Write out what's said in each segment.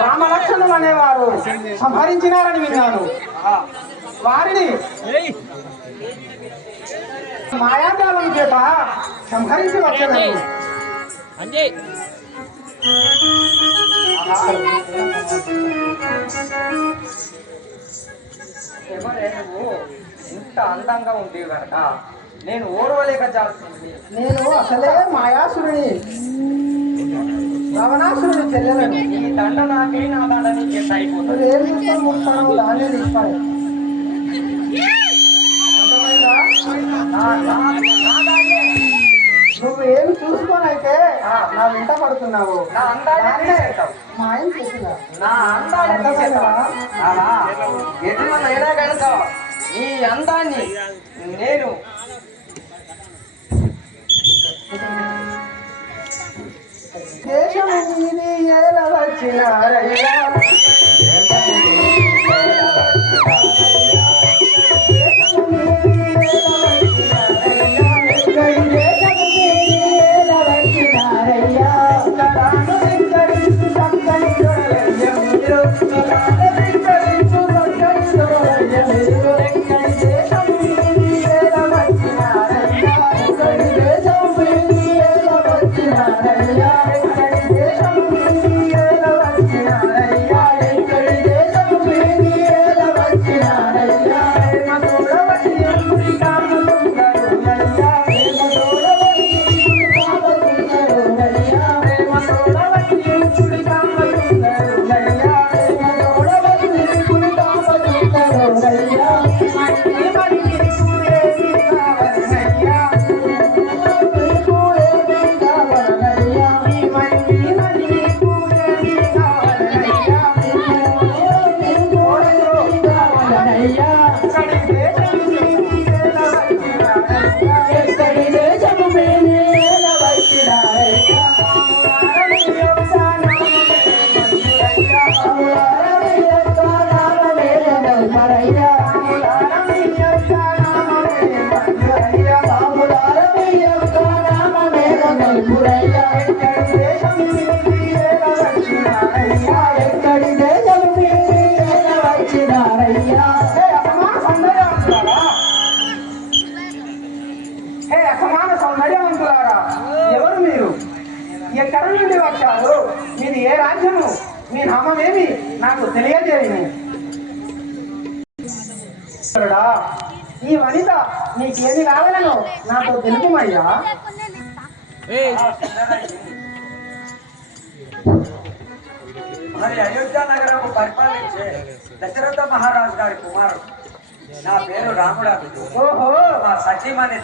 రామలక్ష్మణులు అనేవారు సంహరించినారని విన్నాను. వారిని మాయాజాలం చేత సంహరించి వచ్చాను. ఎవరే నువ్వు ఇంత అందంగా ఉంది కనుక నేను ఓర్వలేక చేస్తుంది నేను అసలే మాయాసురుని రావణాసురుని చెల్లెలను. ఈ దండ నాకే నా దండ నీకే అయిపోతుంది నువ్వు ఏం చూస్తాను ముస్తాను దాన్ని తీసుకోవాలి నా- నా- నా దాన్నే. నువ్వు ఏమి చూసుకొని అయితే నా వెంట పడుతున్నావు. నా అందాన్ని చేసిన నా అందాన్ని కనుక అందాన్ని నేను దేశము మీది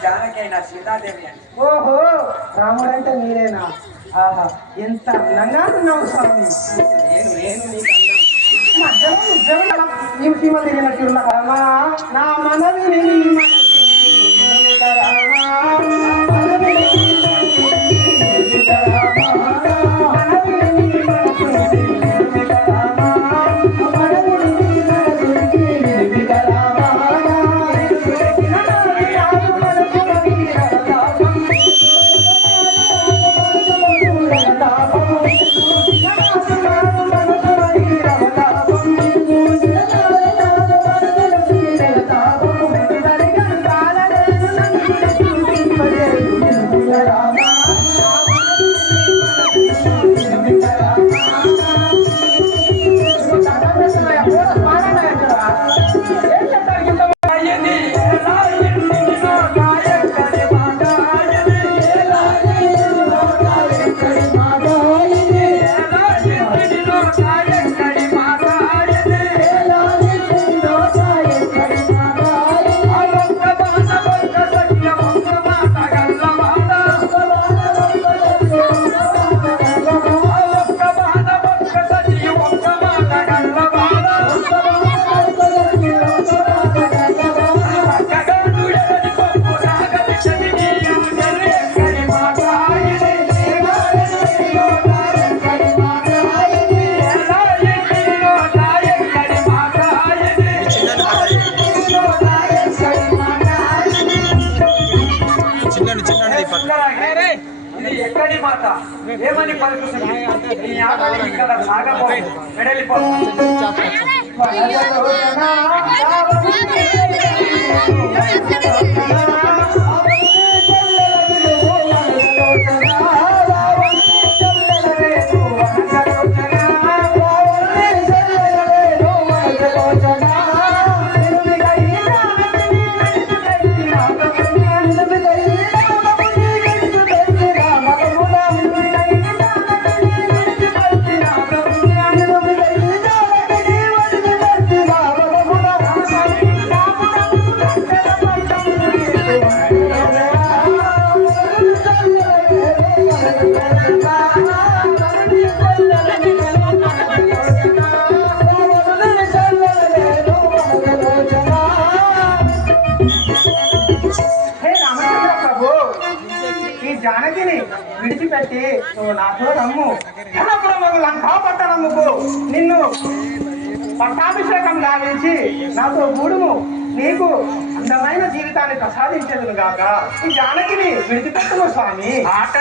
జానకి అయిన సీతాదేవి అని. ఓహో రాముడంటే మీరేనా? ఆహా ఎంత అందంగా ఉన్నావు స్వామి. నేను నేను నీకు మధ్యలో ఉద్యోగం నీవు సీమ తిరిగినట్టు నా మనవి నీ ఒక్కడి మాట. ఏమని పలుకుతుంది? నీ ఆటలు ఇక్కడ సాగబోదు వెడలిపో విడిచిపెట్టి నువ్వు నాతో రమ్ము ధనపురముకు లంకా పట్టణముకు నిన్ను పట్టాభిషేకం గావించి నాతో గూడుము నీకు అందమైన జీవితాన్ని ప్రసాదించేదును గాక ఈ జానకిని విడిచిపెట్టుము స్వామి. ఆట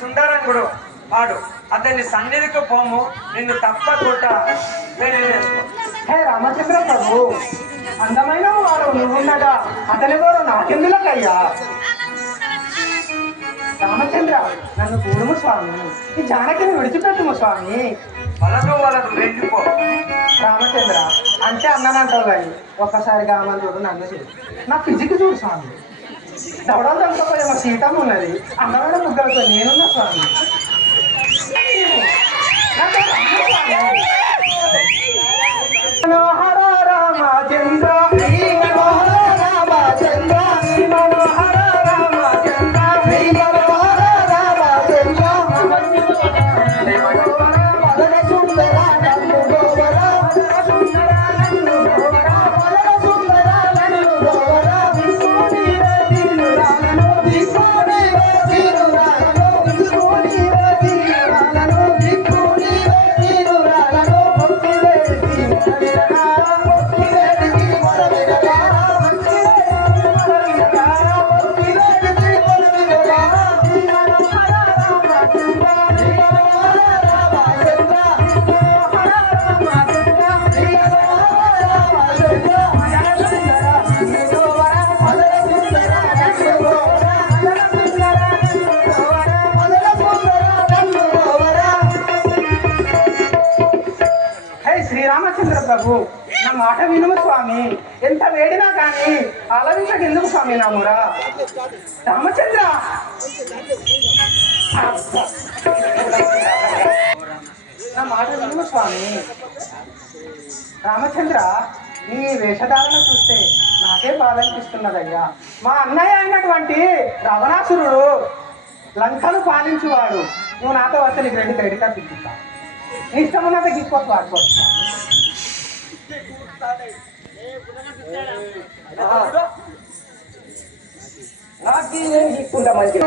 సుందరంగుడు వాడు. అతని సన్నిధికి పోము. నిన్ను తప్పకుండా హే రామచంద్ర ప్రభు అందమైన వాడు నువ్వున్నగా అతని కూడా నాకెందులకయ్యా? రామచంద్ర నన్ను కూడుము స్వామి. ఈ జానకిని విడిచిపెట్టుము స్వామి. వలదు వలదు వెళ్ళిపో రామచంద్ర అంటే అన్నానంటావు కానీ ఒక్కసారి గామని చూడు నన్ను చూడు. నా ఫిజిక్ చూడు స్వామి. దవడం మా సీతం ఉన్నది. అందమైన ముగ్గులతో నేనున్నా స్వామి. స్వామి. మనోహర రామచంద్ర ప్రభు. నా మాట వినుము స్వామి. ఎంత వేడినా కానీ ఆలవించక ఎందుకు స్వామి నామురా రామచంద్ర. నా మాట వినుము స్వామి. రామచంద్ర నీ వేషధారణ చూస్తే నాకే బాధ అనిపిస్తున్నదయ్యా మా అన్నయ్య అయినటువంటి రవణాసురుడు లంకను పాలించేవాడు. నువ్వు నాతో వస్తే నీకు రెండు క్రెడిట్ తిప్పుతా ఇష్టం ఉన్నంత గీసుకోవచ్చు వాడుకోవచ్చు నాకు నేను తీసుకుంటా మంచి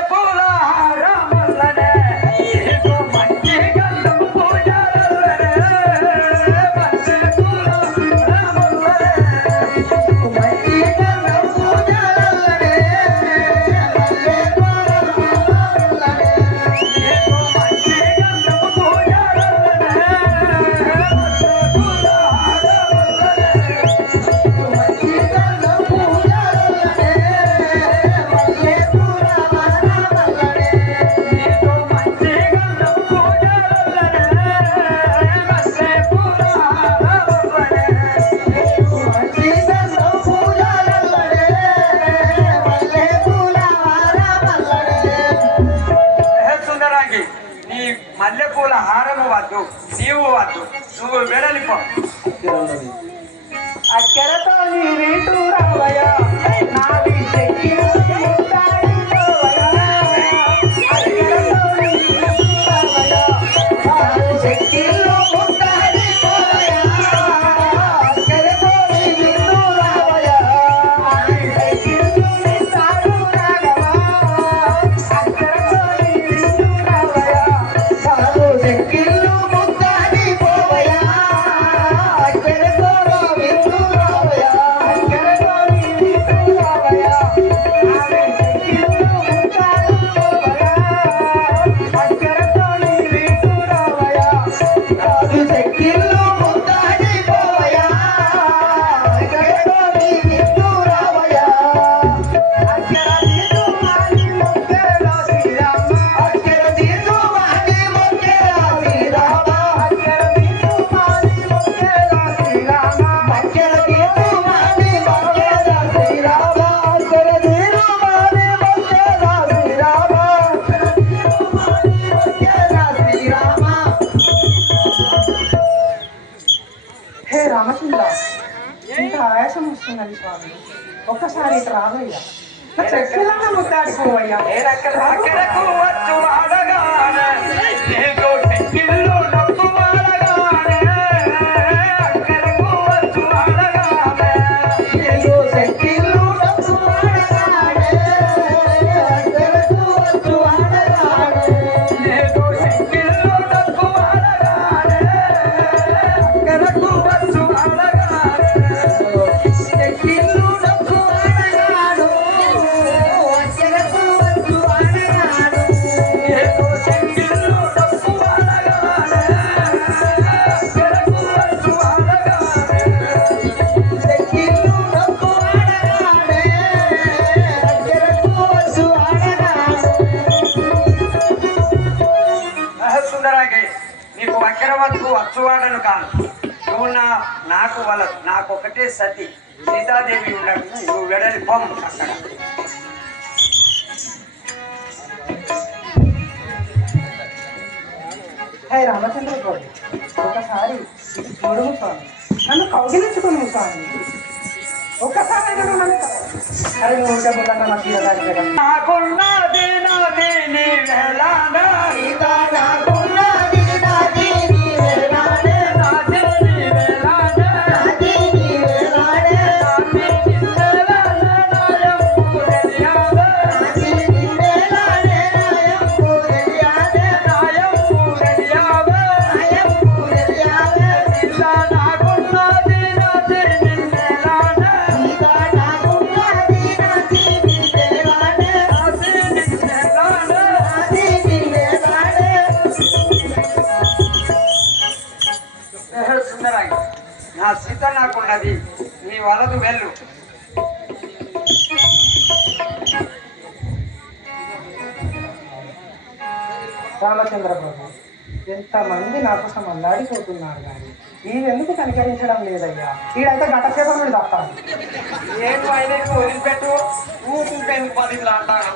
Ebola! ముసలాకి నీ మల్లెపూల హారము వద్దు నీవు వద్దు. నువ్వు వెడలిపో. అక్కడతో నీ ಹಾಕಲ್ಲ ಹಾಕಲ್ಲ వల్ల నాకు ఒకటే సతి. సీతాదేవి ఉండడం నువ్వు వెడలి పోం అక్కడ. హే రామచంద్ర గౌడ్ ఒకసారి చూడుము స్వామి. నన్ను కౌగిలించుకుని స్వామి. ఒకసారి అరే నువ్వు ఉంటే పోతాను నాకున్నది నాది. నీ వలదు వెళ్ళు. రామచంద్రబాబు ఎంతమంది నా కోసం అల్లాడిపోతున్నారు కానీ ఈయనెందుకు కనికరించడం లేదయ్యా? ఈడైతే గటసేపం నుండి తప్పాలి ఏం ఆయన వదిలిపెట్టు ఊరుకుంటే పదిలా అంటాను.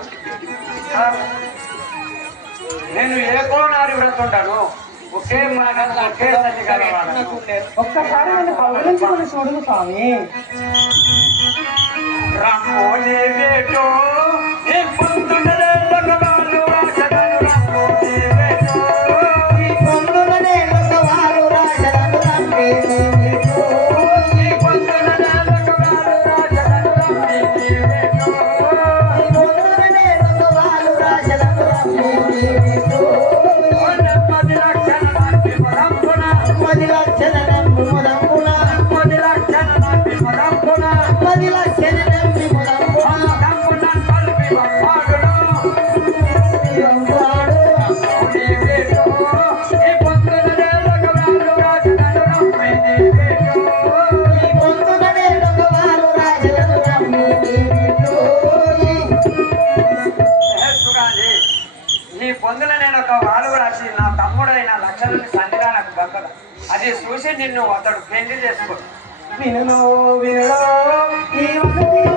నేను ఏ కోనారి వ్రతుంటాను ఒక్కసారి మన పౌరించి మనం చూడు స్వామి. రామోలే సంపదైన లక్షణాన్ని సంధిగా నాకు దక్కదు అది చూసి నిన్ను అతడు పెళ్ళి చేసుకో వినో వినో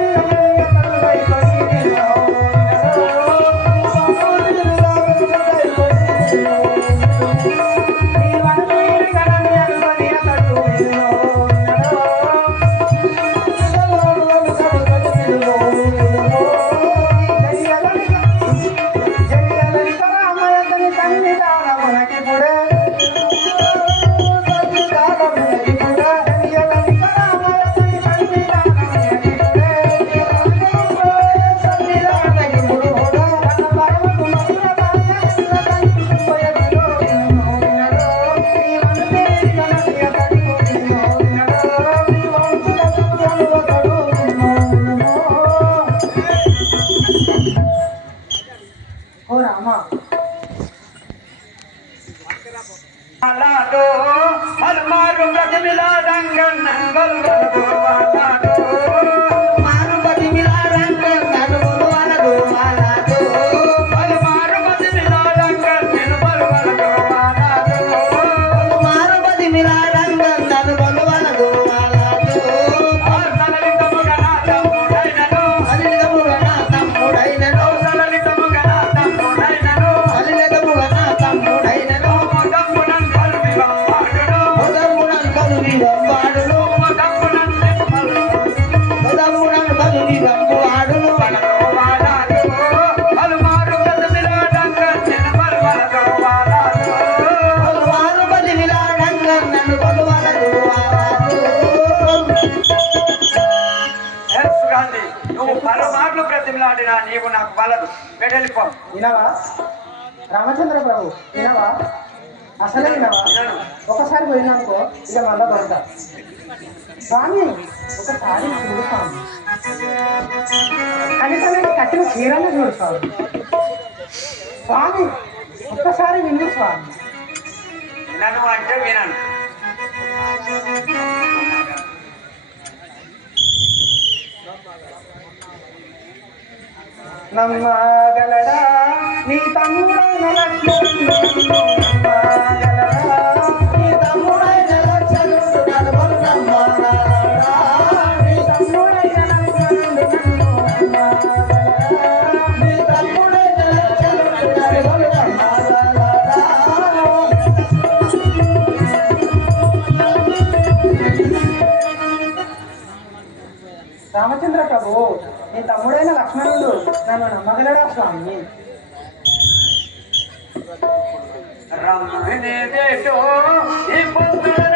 రామచంద్ర ప్రభు వినవా? అసలే వినవా. ఒకసారి పోయినానుకో ఇక మళ్ళా పడతా. స్వామి ఒకసారి చూడు స్వామి కనీసం కట్టిన చీరలు చూడు స్వామి స్వామి ఒక్కసారి విను స్వామి. వినను అంటే వినను. నమ్మగలడా? నీ తమ్ముడైన లక్ష్మణుడు నీ తమ్ముడైన లక్ష్మణుడు నన్ను నీ తమ్ముడైన లక్ష్మణుడు నన్ను నీ తమ్ముడైన లక్ష్మణుడు నన్ను రామచంద్ర ప్రభు నీ తమ్ముడైన లక్ష్మణుడు నన్ను నమ్మగలడా స్వామి? Brahma e Iputra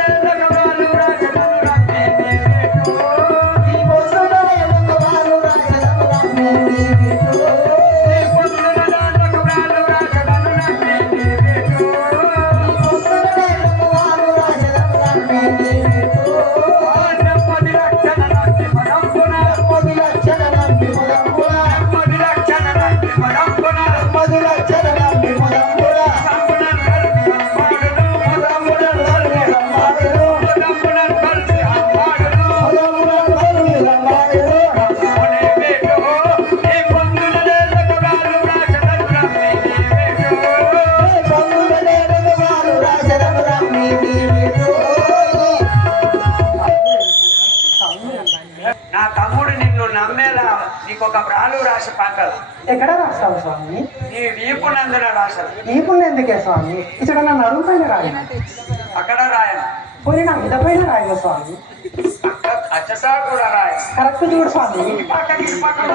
నా తమ్ముడు నిన్ను నమ్మేలా నీకు ఒక బ్రాలు రాసి పంటలు ఎక్కడ రాస్తావు స్వామి? నీ వీపునందున రాసలు నీకున్న ఎందుకే స్వామి? ఇక్కడ నా నడుము పైన రాయి. అక్కడ రాయను పోనీ నా మీద పైన రాయను స్వామి? అచ్చటా కూడా రాయ. కరెక్ట్ చూడు స్వామి. పక్కకి పక్కన?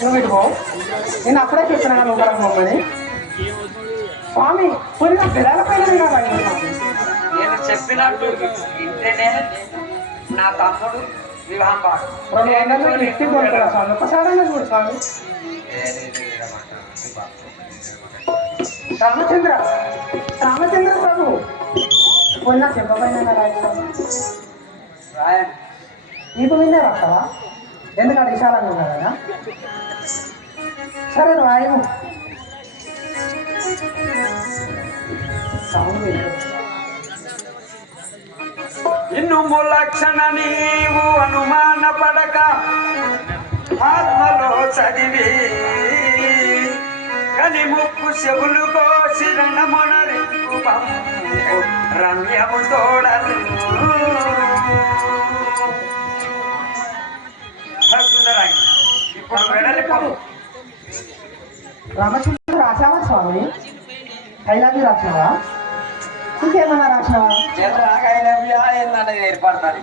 నువ్వు ఇటుకో నేను అప్పుడే చెప్పిన నువ్వు కరెక్ట్ మమ్మని స్వామి పోనీ నా పిల్లల పైన రాయను నేను చెప్పినట్టు ఇంటేనే నా తమ్ముడు రెండు వందలు ఎత్తి కొడుతున్నా స్వామి ఒకసారైనా చూడు స్వామి రామచంద్ర రామచంద్ర ప్రభు పోనీ నా చెప్ప నీకు విన్నే రాస్తావా ఎందుకంటే విశాలంగా సరే రాయము సౌండ్ ఇనుము లక్షణ నీవు అనుమాన పడక. ఆత్మలో చదివి కని ముక్కు చెవులు కోసి రణమునరి రమ్యము తోడలు ఇప్పుడు వెడలిపోవు రామచంద్ర రాసావా స్వామి? కైలాది రాసావా ఇంకేమన్నా రాసినావా ఏర్పడతాను